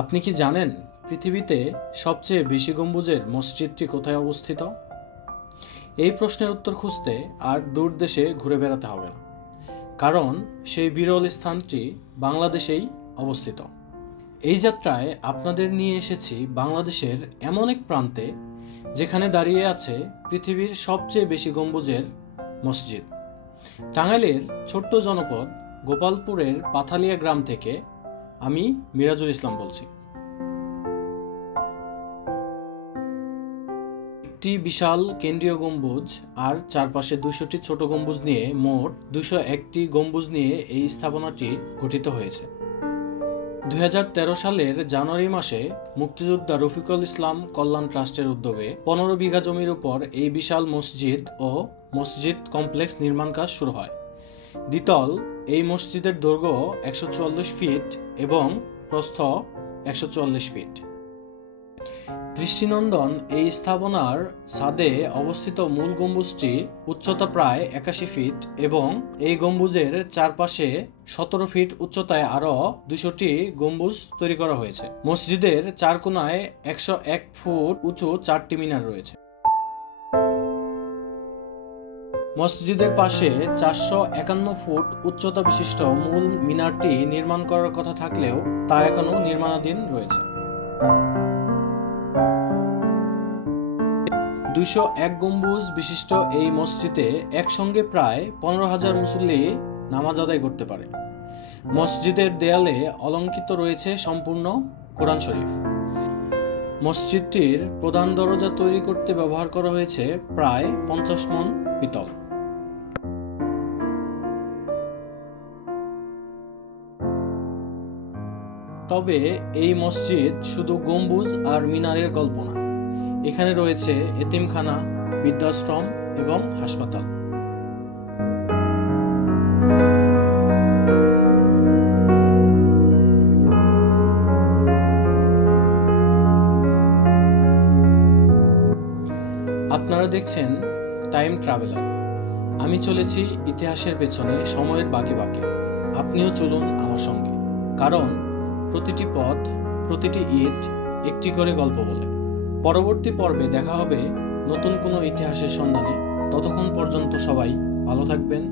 আপনি কি জানেন পৃথিবীতে সবচেয়ে বেশি গম্বুজের মসজিদটি কোথায় অবস্থিত? এই প্রশ্নের উত্তর খুঁজতে আর দূর দেশে ঘুরে বেড়াতে হবে না, কারণ সেই বিরল স্থানটি বাংলাদেশেই অবস্থিত। এই যাত্রায় আপনাদের নিয়ে এসেছি বাংলাদেশের এমন এক প্রান্তে যেখানে দাঁড়িয়ে আছে পৃথিবীর সবচেয়ে বেশি গম্বুজের মসজিদ। টাঙ্গাইলের ছোট্ট জনপদ গোপালপুরের পাথালিয়া গ্রাম থেকে আমি মিরাজুল ইসলাম বলছি। একটি বিশাল কেন্দ্রীয় গম্বুজ আর চারপাশে 200টি ছোট গম্বুজ নিয়ে মোট 201টি গম্বুজ নিয়ে এই স্থাপনাটি গঠিত হয়েছে। 2013 সালের জানুয়ারি মাসে মুক্তিযোদ্ধা রফিকুল ইসলাম কল্যাণ ট্রাস্টের উদ্যোগে 15 বিঘা জমির উপর এই বিশাল মসজিদ ও মসজিদ কমপ্লেক্স নির্মাণ কাজ শুরু হয়। দ্বিতল এই মসজিদের দৈর্ঘ্য 144 ফিট এবং প্রস্থ 144 ফিট। দৃষ্টিনন্দন এই স্থাপনার ছাদে অবস্থিত মূল গম্বুজটি উচ্চতা প্রায় 81 ফিট এবং এই গম্বুজের চারপাশে 17 ফিট উচ্চতায় আরও 200টি গম্বুজ তৈরি করা হয়েছে। মসজিদের চার কোণায় 101 ফুট উঁচু 4টি মিনার রয়েছে। মসজিদের পাশে 451 ফুট উচ্চতা বিশিষ্ট মূল মিনারটি নির্মাণ করার কথা থাকলেও তা এখনো নির্মাণাধীন রয়েছে। 201 গম্বুজ বিশিষ্ট এই মসজিদে একসঙ্গে প্রায় 15,000 মুসল্লি নামাজ আদায় করতে পারে। মসজিদের দেয়ালে অলঙ্কৃত রয়েছে সম্পূর্ণ কোরআন শরীফ। মসজিদটির প্রধান দরজা তৈরি করতে ব্যবহার করা হয়েছে প্রায় 50 মণ পিতল। তবে এই মসজিদ শুধু গম্বুজ আর মিনারের গল্প না, এখানে রয়েছে এতিমখানা, বৃদ্ধাশ্রম এবং হাসপাতাল। আপনারা দেখছেন টাইম ট্রাভেলার। আমি চলেছি ইতিহাসের পেছনে সময়ের বাঁকে বাঁকে। আপনিও চলুন আমার সঙ্গে, কারণ প্রতিটি পথ, প্রতিটি ইট একটি করে গল্প বলে। পরবর্তী পর্বে দেখা হবে নতুন কোনো ইতিহাসের সন্ধানে। ততক্ষণ পর্যন্ত সবাই ভালো থাকবেন,